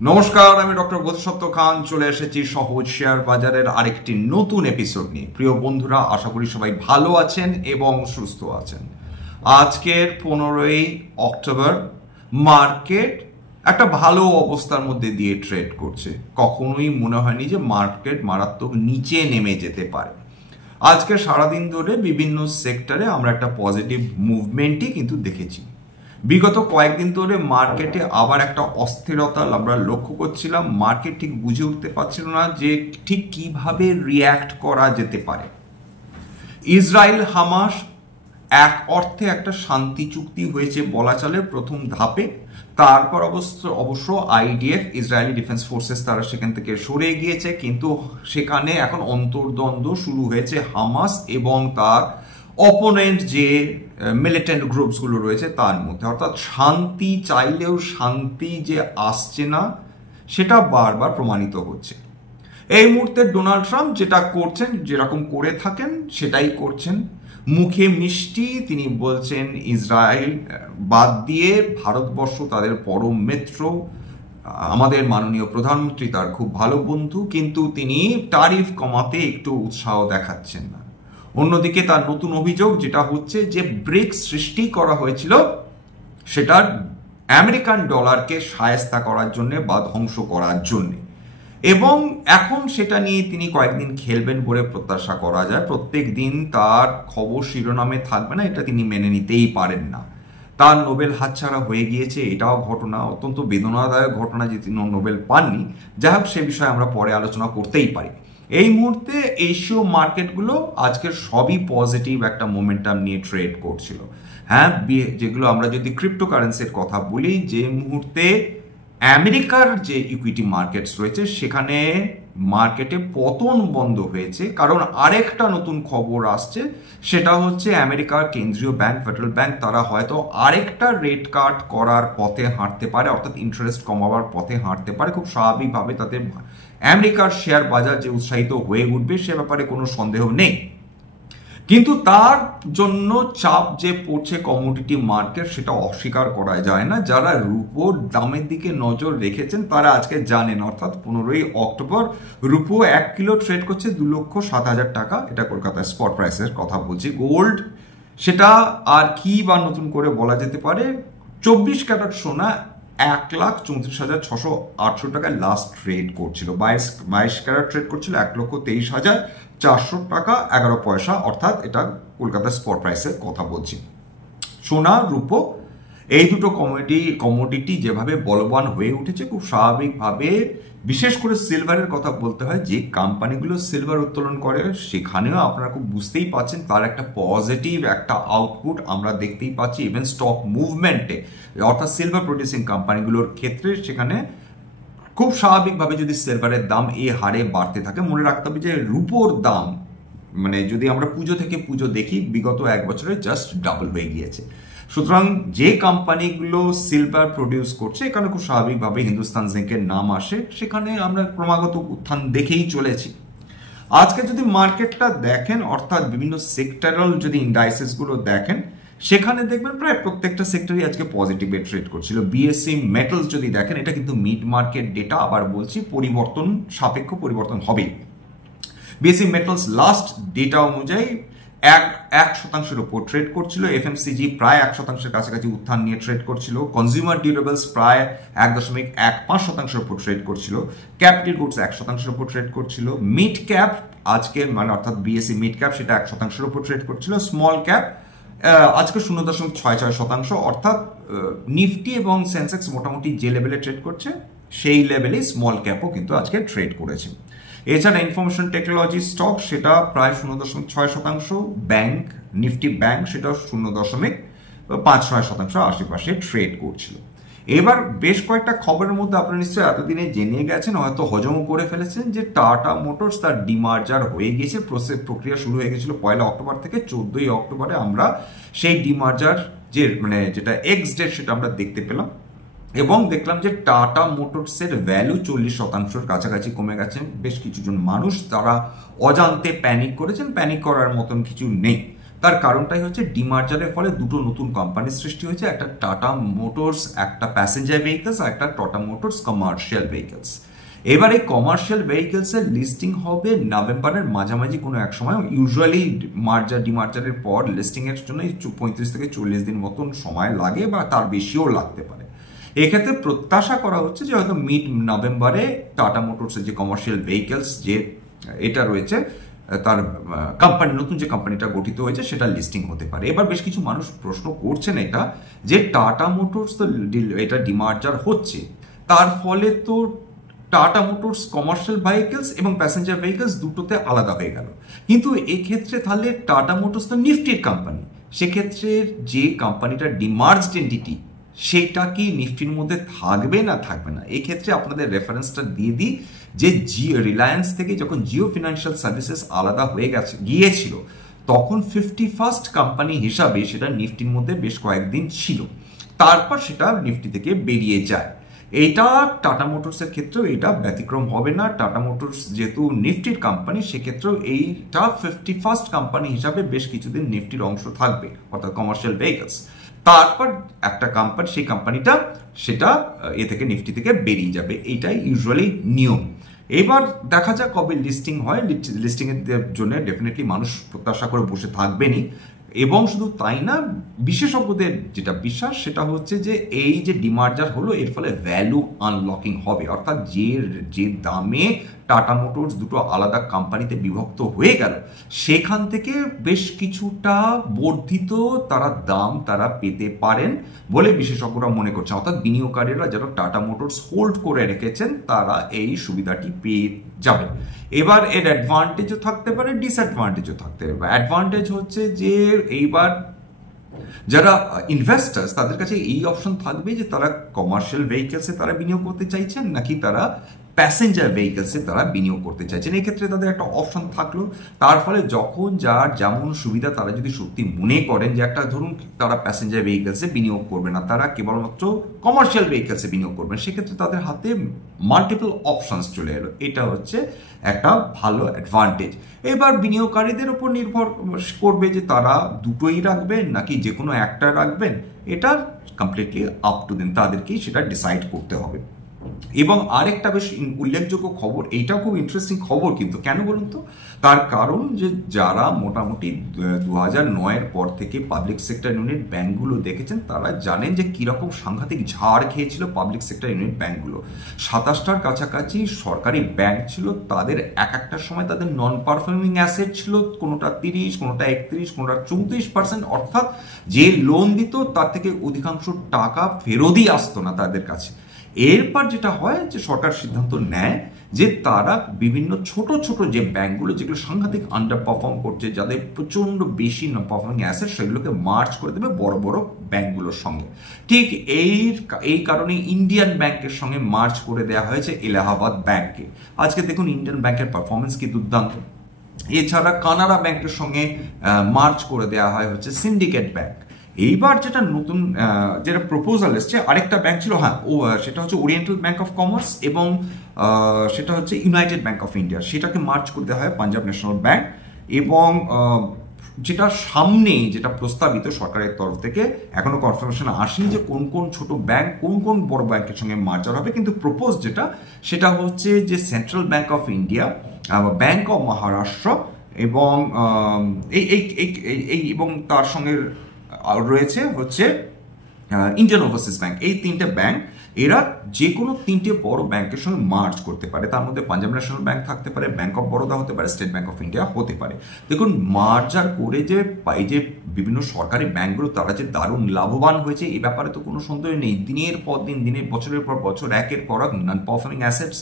নমস্কার, আমি ডক্টর বোধসত্ত্ব খান চলে এসেছি সহজ শেয়ার বাজারের আরেকটি নতুন এপিসোড নিয়ে। প্রিয় বন্ধুরা, আশা করি সবাই ভালো আছেন এবং সুস্থ আছেন। আজকের 15ই অক্টোবর মার্কেট একটা ভালো অবস্থার মধ্যে দিয়ে ট্রেড করছে। কখনোই মনে হয়নি যে মার্কেট মারাত্মক নিচে নেমে যেতে পারে। আজকে সারাদিন ধরে বিভিন্ন সেক্টরে আমরা একটা পজিটিভ মুভমেন্টই কিন্তু দেখেছি। বিগত কয়েকদিন ধরে মার্কেটে আবার একটা অস্থিরতা আমরা লক্ষ্য করছিলাম। মার্কেট ঠিক বুঝে উঠতে পারছিল না যে ঠিক কিভাবে রিয়্যাক্ট করা যেতে পারে। ইসরায়েল হামাস এক অর্থে একটা শান্তি চুক্তি হয়েছে বলা চলে প্রথম ধাপে। তারপর অবশ্য আইডিএফ, ইসরায়েলি ডিফেন্স ফোর্সেস, তারা সেখান থেকে সরে গিয়েছে, কিন্তু সেখানে এখন অন্তর্দ্বন্দ্ব শুরু হয়েছে হামাস এবং তার অপোনেন্ট যে মিলিটেন্ট গ্রুপসগুলো রয়েছে তার মধ্যে। অর্থাৎ শান্তি চাইলেও শান্তি যে আসছে না সেটা বারবার প্রমাণিত হচ্ছে। এই মুহূর্তে ডোনাল্ড ট্রাম্প যেটা করছেন, যেরকম করে থাকেন সেটাই করছেন। মুখে মিষ্টি তিনি বলছেন ইসরায়েল বাদ দিয়ে ভারতবর্ষ তাদের পরম মিত্র, আমাদের মাননীয় প্রধানমন্ত্রী তার খুব ভালো বন্ধু, কিন্তু তিনি ট্যারিফ কমাতে একটু উৎসাহ দেখাচ্ছেন না। অন্যদিকে তার নতুন অভিযোগ যেটা হচ্ছে যে ব্রিক্স সৃষ্টি করা হয়েছিল সেটার আমেরিকান ডলারকে শায়েস্তা করার জন্য বা ধ্বংস করার জন্য, এবং এখন সেটা নিয়ে তিনি কয়েকদিন খেলবেন বলে প্রত্যাশা করা যায়। প্রত্যেক দিন তার খবর শিরোনামে থাকবে না, এটা তিনি মেনে নিতেই পারেন না। তার নোবেল হাতছাড়া হয়ে গিয়েছে, এটাও ঘটনা, অত্যন্ত বেদনাদায়ক ঘটনা যে তিনি নোবেল পাননি। যাই হোক, সে বিষয়ে আমরা পরে আলোচনা করতেই পারি। এই মুহূর্তে এশীয় মার্কেটগুলো আজকে সবই পজিটিভ একটা মোমেন্টাম নিয়ে ট্রেড করছিল। হ্যাঁ, যেগুলো আমরা যদি ক্রিপ্টোকারেন্সির কথা বলি, যে মুহূর্তে আমেরিকার যে ইকুইটি মার্কেটস রয়েছে সেখানে মার্কেটে পতন বন্ধ হয়েছে, কারণ আরেকটা নতুন খবর আসছে। সেটা হচ্ছে আমেরিকার কেন্দ্রীয় ব্যাংক, ফেডারেল ব্যাংক, তারা হয়তো আরেকটা রেট কাট করার পথে হাঁটতে পারে, অর্থাৎ ইন্টারেস্ট কমাবার পথে হাঁটতে পারে। খুব স্বাভাবিকভাবে তাতে আমেরিকার শেয়ার বাজার যে উৎসাহিত হয়ে উঠবে সে ব্যাপারে কোনো সন্দেহ নেই। কিন্তু তার জন্য চাপ যে পড়ছে কমোডিটি মার্কেট, সেটা অস্বীকার করা যায় না। যারা রুপোর দামের দিকে নজর রেখেছেন তারা আজকে জানেন, অর্থাৎ 15ই অক্টোবর রুপো 1 কিলো ট্রেড করছে 2,07,000 টাকা। এটা কলকাতার স্পট প্রাইসের কথা বলছি। গোল্ড, সেটা আর কি বা নতুন করে বলা যেতে পারে, 24 ক্যারেট সোনা 1,34,608 টাকায় লাস্ট ট্রেড করছিল। 22 ক্যারেট ট্রেড করছিল 1,23,400 টাকা 11 পয়সা, অর্থাৎ এটা কলকাতার স্পট প্রাইসের কথা বলছি। সোনা, রূপো, এই দুটো কমোডিটি যেভাবে বলবান হয়ে উঠেছে, খুব স্বাভাবিকভাবে বিশেষ করে সিলভারের কথা বলতে হয়। যে কোম্পানিগুলো সিলভার উত্তোলন করে সেখানেও আপনারা খুব বুঝতেই পাচ্ছেন তার একটা পজিটিভ একটা আউটপুট আমরা দেখতেই পাচ্ছি। ইভেন স্টক মুভমেন্টে, অর্থাৎ সিলভার প্রডিউসিং কোম্পানিগুলোর ক্ষেত্রে সেখানে খুব স্বাভাবিকভাবে যদি সিলভারের দাম এই হারে বাড়তে থাকে, মনে রাখতে হবে যে রূপোর দাম, মানে যদি আমরা পুজো থেকে পুজো দেখি, বিগত 1 বছরে জাস্ট ডাবল হয়ে গিয়েছে। সুতরাং যে কোম্পানিগুলো সিলভার প্রডিউস করছে এখানে খুব স্বাভাবিকভাবে হিন্দুস্তান জিঙ্কের নাম আসে, সেখানে আমরা ক্রমাগত উত্থান দেখেই চলেছি। আজকে যদি মার্কেটটা দেখেন, অর্থাৎ বিভিন্ন সেক্টরাল যদি ইন্ডাইসেসগুলো দেখেন, সেখানে দেখবেন প্রায় প্রত্যেকটা সেক্টরই আজকে পজিটিভে ট্রেড করছিল। বিএসসি মেটালস যদি দেখেন, এটা কিন্তু মিড মার্কেট ডেটা, আবার বলছি পরিবর্তন সাপেক্ষ পরিবর্তন হবেই। বিএসসি মেটালস লাস্ট ডেটা অনুযায়ী 1% উপর ট্রেড করছিল। এফএমসিজি প্রায় 1% কাছাকাছি উত্থান নিয়ে ট্রেড করছিল। কনজিউমার ডিউরেবলস প্রায় 1.15% উপর ট্রেড করছিল। ক্যাপিটাল গুডস 1% উপর ট্রেড করছিল। মিড ক্যাপ আজকে, মানে অর্থাৎ বিএসসি মিড ক্যাপ, সেটা 1% উপর ট্রেড করছিল। স্মল ক্যাপ আজকে 0.66%, অর্থাৎ নিফটি এবং সেন্সেক্স মোটামুটি যে লেভেলে ট্রেড করছে সেই লেভেলে স্মল ক্যাপও কিন্তু আজকে ট্রেড করেছে। এছাড়া ইনফরমেশন টেকনোলজি স্টক, সেটা প্রায় 0.6%। ব্যাংক, নিফটি ব্যাংক, সেটা 0.56% আশেপাশে ট্রেড করছিল। এবার বেশ কয়েকটা খবরের মধ্যে আপনারা নিশ্চয়ই এতদিনে জেনে গেছেন, হয়তো হজমও করে ফেলেছেন, যে টাটা মোটরস তার ডিমার্জার হয়ে গিয়েছে। প্রক্রিয়া শুরু হয়ে গেছিল 1 অক্টোবর থেকে। 14ই অক্টোবরে আমরা সেই ডিমার্জার যে যেটা এক্স ডেট সেটা আমরা দেখতে পেলাম, এবং দেখলাম যে টাটা মোটরসের ভ্যালু 40% কাছাকাছি কমে গেছে। বেশ কিছুজন মানুষ তারা অজান্তে প্যানিক করেছেন, প্যানিক করার মতন কিছু নেই। তার কারণটাই হচ্ছে ডিমার্জারের ফলে দুটো নতুন কোম্পানির সৃষ্টি হয়েছে, একটা টাটা মোটরস একটা প্যাসেঞ্জার ভেহিকলস আর একটা টাটা মোটরস কমার্শিয়াল ভেহিকলস। এবার এই কমার্শিয়াল ভেহিকলসের লিস্টিং হবে নভেম্বরের মাঝামাঝি কোনো এক সময়। ইউজুয়ালি ডিমার্জারের পর লিস্টিংয়ের জন্য 35 থেকে 40 দিন মতন সময় লাগে বা তার বেশিও লাগতে পারে। এক্ষেত্রে প্রত্যাশা করা হচ্ছে যে হয়তো মিড নভেম্বরে টাটা মোটরসের যে কমার্শিয়াল ভেহিকলস যে এটা রয়েছে তার কোম্পানি, নতুন যে কোম্পানিটা গঠিত হয়েছে সেটা লিস্টিং হতে পারে। এবার বেশ কিছু মানুষ প্রশ্ন করছেন এটা যে টাটা মোটরস তো এটা ডিমার্জার হচ্ছে, তার ফলে তো টাটা মোটরস কমার্শিয়াল ভেহিকলস এবং প্যাসেঞ্জার ভেহিকলস দুটোতে আলাদা হয়ে গেল, কিন্তু এক্ষেত্রে তাহলে টাটা মোটরস তো নিফটির কোম্পানি, সেক্ষেত্রে যে কোম্পানিটা ডিমার্জড এন্টিটি সেটা কি নিফটির মধ্যে থাকবে না থাকবে না? এক্ষেত্রে আপনাদের রেফারেন্সটা দিয়ে দিই যে রিলায়েন্স থেকে যখন জিও ফিনান্সিয়াল সার্ভিসেস আলাদা হয়ে গিয়েছিল তখন 51st কোম্পানি হিসাবে সেটা নিফটির মধ্যে বেশ কয়েকদিন ছিল, তারপর সেটা নিফটি থেকে বেরিয়ে যায়। এইটা টাটা মোটরসের ক্ষেত্রেও এটা ব্যতিক্রম হবে না। টাটা মোটরস যেহেতু নিফটির কোম্পানি, সেক্ষেত্রেও এইটা 51st কোম্পানি হিসাবে বেশ কিছুদিন নিফটির অংশ থাকবে, অর্থাৎ কমার্শিয়াল ভেহিকলস। তারপর একটা কোম্পানি, সেই কোম্পানিটা সেটা এ থেকে নিফটি থেকে বেরিয়ে যাবে, এইটাই ইউজুয়ালি নিয়ম। এবার দেখা যাক কবে লিস্টিং হয়। লিস্টিং এর জন্য ডেফিনেটলি মানুষ প্রত্যাশা করে বসে থাকবেনই, এবং শুধু তাই না, বিশেষজ্ঞদের যেটা বিশ্বাস সেটা হচ্ছে যে এই যে ডিমার্জার হলো এর ফলে ভ্যালু আনলকিং হবে, অর্থাৎ যে দামে টাটা মোটরস দুটো আলাদা কোম্পানিতে বিভক্ত হয়ে গেল সেখান থেকে বেশ কিছুটা বর্ধিত দাম তারা পেতে পারেন বলে বিশেষজ্ঞরা মনে করছেন, অর্থাৎ বিনিয়োগকারীরা যারা টাটা মোটরস হোল্ড করে রেখেছেন তারা এই সুবিধাটি পেয়ে যাবেন। এবার এর অ্যাডভান্টেজও থাকতে পারে, ডিসঅ্যাডভান্টেজও থাকতে পারে। অ্যাডভান্টেজ হচ্ছে যে এইবার যারা ইনভেস্টার্স তাদের কাছে এই অপশন থাকবে যে তারা কমার্শিয়াল ভেহিকলসে তারা বিনিয়োগ করতে চাইছেন নাকি তারা প্যাসেঞ্জার ভেহিকলসে তারা বিনিয়োগ করতে চাইছেন, এই ক্ষেত্রে তাদের একটা অপশন থাকলো। তার ফলে যখন যার যেমন সুবিধা তারা যদি সত্যি মনে করেন যে একটা ধরুন তারা প্যাসেঞ্জার ভেহিকলসে বিনিয়োগ করবে না, তারা কেবলমাত্র কমার্শিয়াল ভেহিকলসে বিনিয়োগ করবেন, সেক্ষেত্রে তাদের হাতে মাল্টিপল অপশনস চলে এলো। এটা হচ্ছে একটা ভালো অ্যাডভান্টেজ। এবার বিনিয়োগকারীদের উপর নির্ভর করবে যে তারা দুটোই রাখবেন নাকি যে কোনো একটা রাখবেন, এটা কমপ্লিটলি আপ টু দেম, তাদেরকেই সেটা ডিসাইড করতে হবে। এবং আরেকটা বেশ উল্লেখযোগ্য খবর, এইটাও খুব ইন্টারেস্টিং খবর, কিন্তু কেন বলুন তো, তার কারণ যে যারা মোটামুটি 2009-এর পর থেকে পাবলিক সেক্টর ইউনিট ব্যাংকগুলো দেখেছেন তারা জানেন যে কিরকম সাংঘাতিক ঝাড় খেয়েছিল পাবলিক সেক্টর ইউনিট ব্যাংকগুলো। 27টার কাছাকাছি সরকারি ব্যাংক ছিল, তাদের এক একটা সময় তাদের নন পারফর্মিং অ্যাসেট ছিল, কোনোটা 30, কোনোটা 31, কোনোটা 34%, অর্থাৎ যে লোন দিত তার থেকে অধিকাংশ টাকা ফেরতই আসতো না তাদের কাছে। এরপর যেটা হয় যে সরকার সিদ্ধান্ত নেয় যে তারা বিভিন্ন ছোট ছোট যে ব্যাংকগুলো যেগুলো সাংঘাতিক আন্ডার পারফর্ম করছে, যাদের প্রচন্ড বেশি পারফর্মিং অ্যাসেট, সেগুলোকে মার্জ করে দেবে বড় বড় ব্যাংকগুলোর সঙ্গে। ঠিক এই কারণে ইন্ডিয়ান ব্যাংকের সঙ্গে মার্জ করে দেওয়া হয়েছে এলাহাবাদ ব্যাংককে। আজকে দেখুন ইন্ডিয়ান ব্যাংকের পারফরমেন্স কি দুর্দান্ত। এছাড়া কানাড়া ব্যাংকের সঙ্গে মার্জ করে দেওয়া হয় হচ্ছে সিন্ডিকেট ব্যাংক। এইবার যেটা নতুন যেটা প্রপোজাল এসছে, আরেকটা ব্যাংক ছিল, সেটা হচ্ছে ওরিয়েন্টাল ব্যাংক অফ কমার্স এবং সেটা হচ্ছে ইউনাইটেড ব্যাংক অফ ইন্ডিয়া, সেটাকে মার্জ করে দেওয়া হয় পাঞ্জাব ন্যাশনাল ব্যাংক। এবং যেটা সামনে যেটা প্রস্তাবিত সরকারের তরফ থেকে এখনো কনফার্মেশন আসেনি যে কোন কোন ছোট ব্যাংক কোন কোন বড় ব্যাংকের সঙ্গে মার্জার হবে, কিন্তু প্রপোজ যেটা সেটা হচ্ছে যে central bank of India, bank of Maharashtra এবং এবং তার সঙ্গে রয়েছে হচ্ছে ইন্ডিয়ান ওভারসিজ ব্যাংক। এই তিনটে ব্যাংক এরা যে কোনো তিনটে বড় ব্যাংকের সঙ্গে মার্জ করতে পারে। তার মধ্যে পাঞ্জাব ন্যাশনাল ব্যাংক থাকতে পারে, ব্যাংক অফ বরোদা হতে পারে, স্টেট ব্যাংক অফ ইন্ডিয়া হতে পারে। দেখুন মার্জার করে যে এই যে বিভিন্ন সরকারি ব্যাংকগুলো তারা যে দারুণ লাভবান হয়েছে এই ব্যাপারে তো কোনো সন্দেহ নেই। দিনের পর দিন, বছরের পর বছর একের পর এক নন পারফর্মিং অ্যাসেটস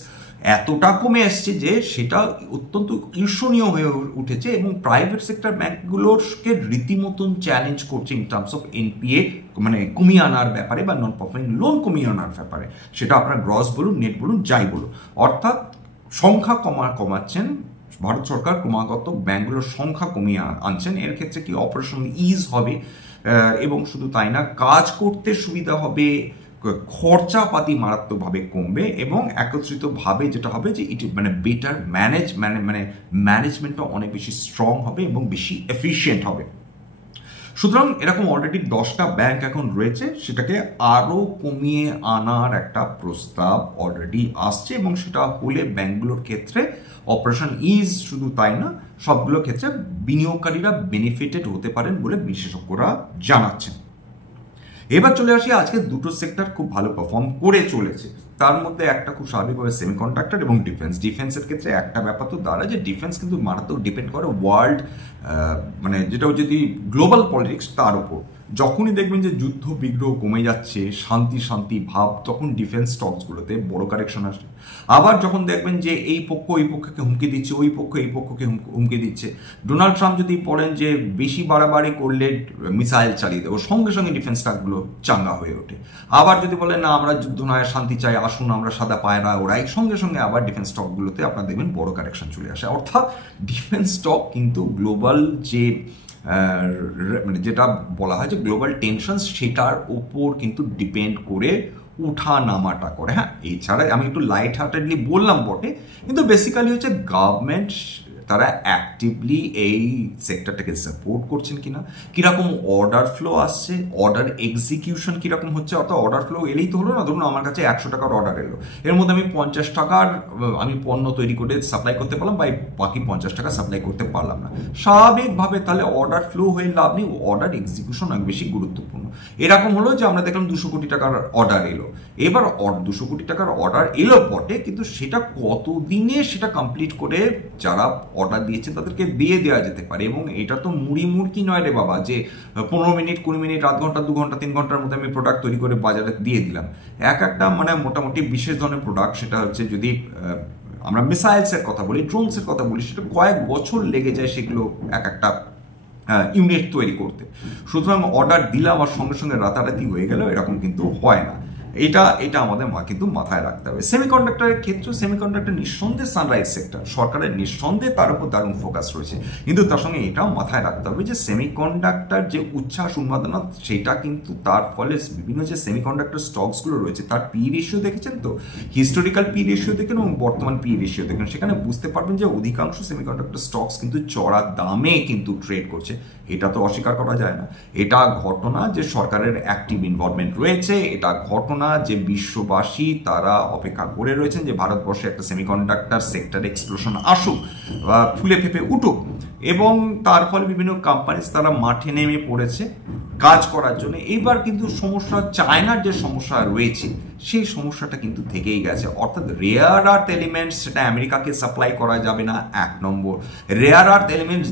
এতটা কমে আসছে যে সেটা অত্যন্ত ঈর্ষণীয় হয়ে উঠেছে এবং প্রাইভেট সেক্টর ব্যাংকগুলোকে রীতিমতন চ্যালেঞ্জ করছে ইন টার্মস অফ এনপিএ মানে কমিয়ে আনার ব্যাপারে বা নন পারফর্মিং লোন কমিয়ে আনার ব্যাপারে, সেটা আপনার গ্রস বলুন নেট বলুন যাই বলুন, অর্থাৎ সংখ্যা কমাচ্ছেন ভারত সরকার, ক্রমাগত ব্যাংকগুলোর সংখ্যা কমিয়ে আনছেন। এর ক্ষেত্রে কি অপারেশনাল ইজ হবে এবং শুধু তাই না, কাজ করতে সুবিধা হবে, খরচাপাতি মারাত্মকভাবে কমবে এবং একত্রিতভাবে যেটা হবে যে মানে বেটার ম্যানেজমেন্টটা অনেক বেশি স্ট্রং হবে এবং বেশি এফিশিয়েন্ট হবে। সুতরাং এরকম অলরেডি 10টা ব্যাংক এখন রয়েছে, সেটাকে আরও কমিয়ে আনার একটা প্রস্তাব অলরেডি আসছে, এবং সেটা হলে ব্যাংকগুলোর ক্ষেত্রে অপারেশন ইজ, শুধু তাই না, সবগুলোর ক্ষেত্রে বিনিয়োগকারীরা বেনিফিটেড হতে পারেন বলে বিশেষজ্ঞরা জানাচ্ছেন। এবার চলে আসি, আজকে দুটো সেক্টর খুব ভালো পারফর্ম করে চলেছে। তার মধ্যে একটা খুব স্বাভাবিকভাবে সেমিকন্ডাক্টর এবং ডিফেন্স। ডিফেন্সের ক্ষেত্রে একটা ব্যাপার তো দাঁড়ায় যে ডিফেন্স কিন্তু মারাত্মক ডিপেন্ড করে ওয়ার্ল্ড, মানে যেটা যদি গ্লোবাল পলিটিক্স তার উপর। যখনই দেখবেন যে যুদ্ধ বিগ্রহ কমে যাচ্ছে, শান্তি শান্তি ভাব, তখন ডিফেন্স স্টকসগুলোতে বড় কারেকশন আসে। আবার যখন দেখবেন যে এই পক্ষ ওই পক্ষকে হুমকি দিচ্ছে, ওই পক্ষ এই পক্ষকে হুমকি দিচ্ছে, ডোনাল্ড ট্রাম্প যদি বলেন যে বেশি বাড়াবাড়ি করলে মিসাইল চালিয়ে দেবো, সঙ্গে সঙ্গে ডিফেন্স স্টকগুলো চাঙ্গা হয়ে ওঠে। আবার যদি বলেন না আমরা যুদ্ধ নয় শান্তি চাই, আসুন আমরা সাদা পায়রা ওড়াই, সঙ্গে সঙ্গে আবার ডিফেন্স স্টকগুলোতে আপনারা দেখবেন বড় কারেকশন চলে আসে। অর্থাৎ ডিফেন্স স্টক কিন্তু গ্লোবাল যে মানে যেটা বলা হয় যে গ্লোবাল টেনশন, সেটার ওপর কিন্তু ডিপেন্ড করে উঠা নামাটা করে। হ্যাঁ, এছাড়া আমি একটু লাইট হার্টেডলি বললাম বটে, কিন্তু বেসিক্যালি হচ্ছে গভর্নমেন্ট তারা অ্যাক্টিভলি এই সেক্টরটাকে সাপোর্ট করছেন কিনা, কিরকম অর্ডার ফ্লো আসছে, অর্ডার এক্সিকিউশন কিরকম হচ্ছে। অর্থাৎ অর্ডার ফ্লো এলেই তো হলো না, ধরুন আমার কাছে 100 টাকার অর্ডার এলো, এর মধ্যে আমি 50 টাকার আমি পণ্য তৈরি করে সাপ্লাই করতে পারলাম, বা বাকি 50 টাকা সাপ্লাই করতে পারলাম না, স্বাভাবিকভাবে তাহলে অর্ডার ফ্লো হয়ে লাভ নেই, অর্ডার এক্সিকিউশন অনেক বেশি গুরুত্বপূর্ণ। এরকম হলো যে আমরা দেখলাম 200 কোটি টাকার অর্ডার এলো, এবার 200 কোটি টাকার অর্ডার এলো বটে, কিন্তু সেটা কতদিনে সেটা কমপ্লিট করে যারা অর্ডার দিয়েছে তাদেরকে দিয়ে দেওয়া যেতে পারে। এবং এটা তো মুড়ি মুড়কি নয় রে বাবা, যে 15 মিনিট 20 মিনিট, আধ ঘন্টা 2 ঘন্টা 3 ঘন্টার মধ্যে আমি প্রোডাক্ট তৈরি করে বাজারে দিয়ে দিলাম। একটা মানে মোটামুটি বিশেষ ধরনের প্রোডাক্ট, সেটা হচ্ছে যদি আমরা মিসাইলসের কথা বলি, ড্রোনসের কথা বলি, সেটা কয়েক বছর লেগে যায় সেগুলো একটা ইউনিট তৈরি করতে। সুতরাং অর্ডার দিলাম আর সঙ্গে সঙ্গে রাতারাতি হয়ে গেল, এরকম কিন্তু হয় না। এটা আমাদের কিন্তু মাথায় রাখতে হবে। সেমিকন্ডাক্টরের ক্ষেত্রে সেমিকন্ডাক্টর নিঃসন্দেহে সানরাইজ সেক্টর, সরকারের নিঃসন্দেহে তার উপর দারুণ ফোকাস রয়েছে, কিন্তু তার সঙ্গে এটাও মাথায় রাখতে হবে যে সেমিকন্ডাক্টর যে উচ্ছ্বাস উন্মাদনা, সেটা কিন্তু তার ফলে বিভিন্ন যে সেমিকন্ডাক্টর স্টকসগুলো রয়েছে তার পি রেশিও দেখেছেন তো, হিস্টোরিক্যাল পি রেশিও দেখেন এবং বর্তমান পি রেশিও দেখেন, সেখানে বুঝতে পারবেন যে অধিকাংশ সেমিকন্ডাক্টর স্টকস কিন্তু চড়া দামে কিন্তু ট্রেড করছে। এটা তো অস্বীকার করা যায় না। এটা ঘটনা যে সরকারের অ্যাক্টিভ ইনভলভমেন্ট রয়েছে, এটা ঘটনা যে বিশ্ববাসী তারা অপেক্ষা করে রয়েছেন যে ভারতবর্ষে একটা সেমিকন্ডাক্টর সেক্টর এক্সপ্লোশন আসুক, ফুলে ফেপে উঠুক, এবং তার ফলে বিভিন্ন কোম্পানি তারা মাঠে নেমে পড়েছে কাজ করার জন্য। এইবার কিন্তু সমস্যা, চায়নার যে সমস্যা রয়েছে সেই সমস্যাটা কিন্তু থেকেই গেছে। অর্থাৎ রেয়ার আর্থ এলিমেন্টস, সেটা আমেরিকাকে সাপ্লাই করা যাবে না, 1 নম্বর। রেয়ার আর্থ এলিমেন্টস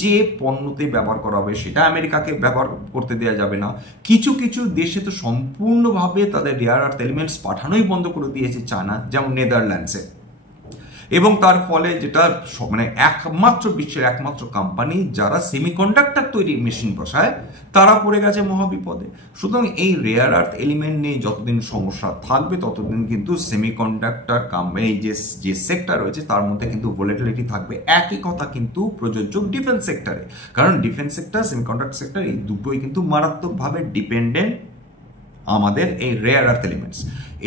যে পণ্যতে ব্যবহার করা হবে সেটা আমেরিকাকে ব্যবহার করতে দেওয়া যাবে না। কিছু কিছু দেশে তো সম্পূর্ণভাবে তাদের রেয়ার আর্থ এলিমেন্টস পাঠানোই বন্ধ করে দিয়েছে চায়না, যেমন নেদারল্যান্ডসে। এবং তার ফলে যেটা মানে বিশ্বের একমাত্র কোম্পানি যারা সেমিকন্ডাক্টর তৈরি মেশিন বসায়, তারা পড়ে গেছে মহাবিপদে। সুতরাং এই রেয়ার আর্থ এলিমেন্ট নিয়ে যতদিন সমস্যা থাকবে ততদিন কিন্তু সেমিকন্ডাক্টর কোম্পানি যে সেক্টর রয়েছে তার মধ্যে কিন্তু ভোলাটিলিটি থাকবে। একই কথা কিন্তু প্রযোজ্য ডিফেন্স সেক্টরে, কারণ ডিফেন্স সেক্টর, সেমিকন্ডাক্টর সেক্টর, এই দুটোই কিন্তু মারাত্মকভাবে ডিপেন্ডেন্ট আমাদের এই রেয়ার আর্থ এলিমেন্টস।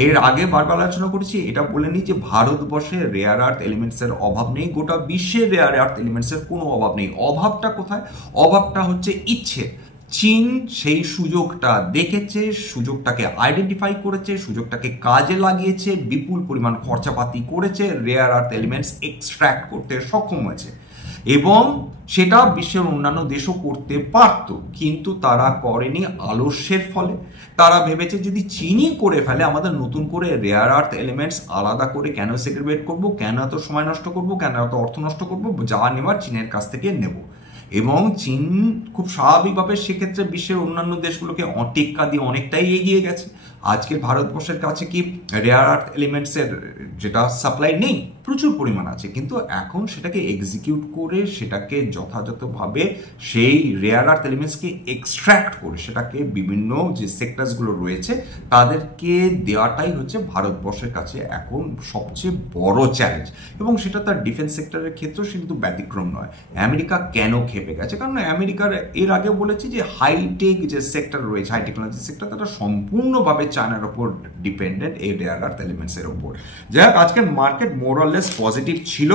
এর আগে বারবার আলোচনা করেছি, এটা বলে নিই যে ভারতবর্ষে রেয়ার আর্থ এলিমেন্টসের অভাব নেই, গোটা বিশ্বের রেয়ার আর্থ এলিমেন্টসের কোনো অভাব নেই। অভাবটা কোথায়? অভাবটা হচ্ছে ইচ্ছে। চীন সেই সুযোগটা দেখেছে, সুযোগটাকে আইডেন্টিফাই করেছে, সুযোগটাকে কাজে লাগিয়েছে, বিপুল পরিমাণ খরচাপাতি করেছে, রেয়ার আর্থ এলিমেন্টস এক্সট্র্যাক্ট করতে সক্ষম হয়েছে, এবং সেটা বিশ্বের অন্যান্য দেশও করতে পারত, কিন্তু তারা করেনি আলস্যের ফলে। তারা ভেবেছে যদি চীনই করে ফেলে, আমাদের নতুন করে রেয়ার আর্থ এলিমেন্টস আলাদা করে কেন সেগ্রিগেট করব, কেন এত সময় নষ্ট করব, কেন এত অর্থ নষ্ট করব, যা নেওয়ার চীনের কাছ থেকে নেব। এবং চীন খুব স্বাভাবিকভাবে সেক্ষেত্রে বিশ্বের অন্যান্য দেশগুলোকে টেক্কা দিয়ে অনেকটাই এগিয়ে গেছে। আজকে ভারতবর্ষের কাছে কি রেয়ার আর্থ এলিমেন্টসের যেটা সাপ্লাই নেই, প্রচুর পরিমাণ আছে, কিন্তু এখন সেটাকে এক্সিকিউট করে, সেটাকে যথাযথভাবে সেই রেয়ার আর্থ এলিমেন্টসকে এক্সট্র্যাক্ট করে সেটাকে বিভিন্ন যে সেক্টরসগুলো রয়েছে তাদেরকে দেওয়াটাই হচ্ছে ভারতবর্ষের কাছে এখন সবচেয়ে বড় চ্যালেঞ্জ। এবং সেটা তার ডিফেন্স সেক্টরের ক্ষেত্রেও সে কিন্তু ব্যতিক্রম নয়। আমেরিকা কেন খেপে গেছে? কারণ আমেরিকার এর আগে বলেছি যে হাইটেক যে সেক্টর রয়েছে, হাই টেকনোলজি সেক্টর, তারা সম্পূর্ণভাবে চায়নার ওপর ডিপেন্ডেন্ট এই রেয়ার আর্থ এলিমেন্টসের ওপর। যাই হোক, আজকের মার্কেট মোরলেস পজিটিভ ছিল,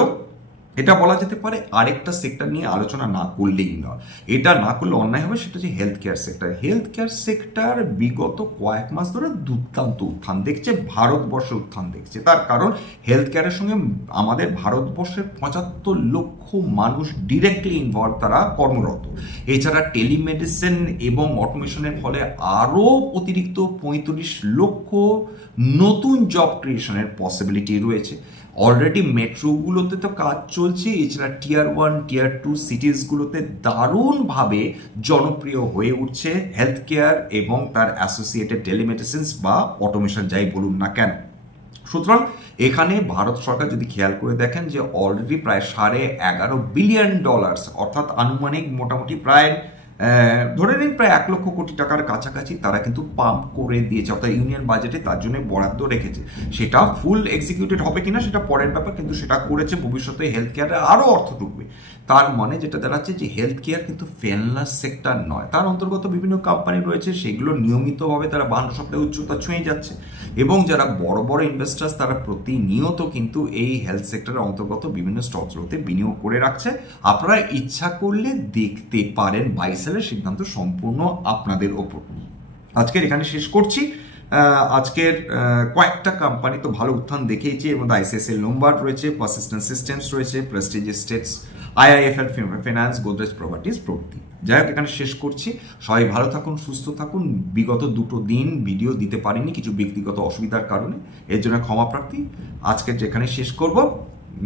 এটা বলা যেতে পারে আরেকটা সেক্টর নিয়ে আলোচনা না করলেই নয়, এটা না করলে অন্যায় হবে, সেটা হচ্ছে health care sector. Health care sector বিগত কয়েক মাস ধরে দুর্দান্ত উত্থান দেখছে, ভারতবর্ষে উত্থান দেখছে। তার কারণ হেলথ কেয়ারের সঙ্গে আমাদের ভারতবর্ষের 75 লক্ষ মানুষ ডিরেক্টলি ইনভলভ, তারা কর্মরত। এছাড়া টেলিমেডিসিন এবং অটোমেশনের ফলে আরও অতিরিক্ত 35 লক্ষ নতুন জব ক্রিয়েশনের পসিবিলিটি রয়েছে। অলরেডি মেট্রোগুলোতে তো কাজ চলছে, এছাড়া টিয়ার 1 টিয়ার 2 সিটিসগুলোতে দারুণভাবে জনপ্রিয় হয়ে উঠছে হেলথ কেয়ার এবং তার অ্যাসোসিয়েটেড টেলিমেডিসিন বা অটোমেশন যাই বলুন না কেন। সুতরাং এখানে ভারত সরকার যদি খেয়াল করে দেখেন যে অলরেডি প্রায় $11.5 বিলিয়ন, অর্থাৎ আনুমানিক মোটামুটি প্রায় ধরে নিন প্রায় 1 লক্ষ কোটি টাকার কাছাকাছি তারা কিন্তু পাম্প করে দিয়েছে, অর্থাৎ ইউনিয়ন বাজেটে তার জন্য বরাদ্দ রেখেছে। সেটা ফুল এক্সিকিউটেড হবে কিনা সেটা পরের ব্যাপার, কিন্তু সেটা করেছে। ভবিষ্যতে হেলথ কেয়ারে আরও অর্থ ঢুকবে। তার মানে যেটা দাঁড়াচ্ছে যে হেলথ কেয়ার কিন্তু ফেলনাস সেক্টর নয়, তার অন্তর্গত বিভিন্ন কোম্পানি রয়েছে, সেগুলো নিয়মিতভাবে তারা 52 সপ্তাহে উচ্চতা ছুঁয়ে যাচ্ছে। এবং যারা বড় বড় ইনভেস্টার্স তারা প্রতিনিয়ত কিন্তু এই হেলথ সেক্টরের অন্তর্গত বিভিন্ন স্টকগুলোতে বিনিয়োগ করে রাখছে। আপনারা ইচ্ছা করলে দেখতে পারেন, বাই সেলের সিদ্ধান্ত সম্পূর্ণ আপনাদের ওপর। আজকের এখানে শেষ করছি। আজকের কয়েকটা কোম্পানি তো ভালো উত্থান দেখিয়েছে, এবং আইসিআইসিআই লোমবার্ড রয়েছে, পারসিস্টেন্ট সিস্টেমস রয়েছে, Prestige estates, IIFL finance, Godrej properties প্রভৃতি। যাই হোক, এখানে শেষ করছি। সবাই ভালো থাকুন, সুস্থ থাকুন। বিগত 2 দিন ভিডিও দিতে পারিনি কিছু ব্যক্তিগত অসুবিধার কারণে, এর জন্য ক্ষমা প্রার্থী। আজকের যেখানে শেষ করব।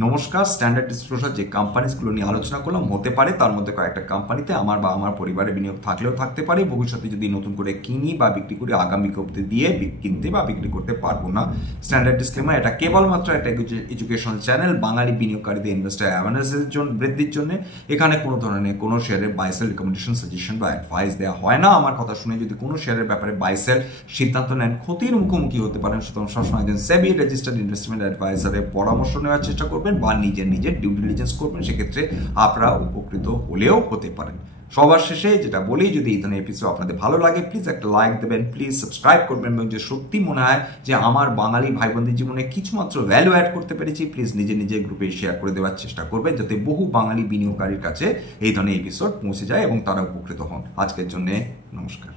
নমস্কার। স্ট্যান্ডার্ড ডিসক্লোজার যে কোম্পানিগুলো নিয়ে আলোচনা করলাম, হতে পারে তার মধ্যে কয়েকটা কোম্পানিতে আমার বা আমার পরিবারের বিনিয়োগ থাকলেও থাকতে পারে। ভবিষ্যতে যদি নতুন করে কিনি বা বিক্রি করি, আগামী বিজ্ঞপ্তি দিয়ে কিনতে বা বিক্রি করতে পারবো না। স্ট্যান্ডার্ড ডিসক্লেমার, এটা কেবলমাত্র একটা এডুকেশনাল চ্যানেল, বাঙালি বিনিয়োগকারীদের ইনভেস্টার অ্যাওয়ারনেসের জন্য, বৃদ্ধির জন্য। এখানে কোনো ধরনের কোনো শেয়ারের বাইসেল রিকমেন্ডেশন, সাজেশন বা অ্যাডভাইস দেওয়া হয় না। আমার কথা শুনে যদি কোনো শেয়ারের ব্যাপারে বাইসেল সিদ্ধান্ত নেন, ক্ষতির মুখোমুখি হতে পারেন। সুতরাং সবসময় একজন সেবি রেজিস্টার্ড ইনভেস্টমেন্ট অ্যাডভাইজারের পরামর্শ নেওয়ার চেষ্টা করবেন বা নিজের ডিউ ডিলিজেন্স করবেন, সেক্ষেত্রে আপনারা উপকৃত হলেও হতে পারেন। সবার শেষে যেটা বলি, যদি এই ধরনের এপিসোড আপনাদের ভালো লাগে, প্লিজ একটা লাইক দেবেন, প্লিজ সাবস্ক্রাইব করবেন, এবং যে সত্যি মনে হয় যে আমার বাঙালি ভাই বোনদের জীবনে কিছুমাত্র ভ্যালু অ্যাড করতে পেরেছি, প্লিজ নিজের গ্রুপে শেয়ার করে দেওয়ার চেষ্টা করবেন, যাতে বহু বাঙালি বিনিয়োগকারীর কাছে এই ধরনের এপিসোড পৌঁছে যায় এবং তারা উপকৃত হন। আজকের জন্য নমস্কার।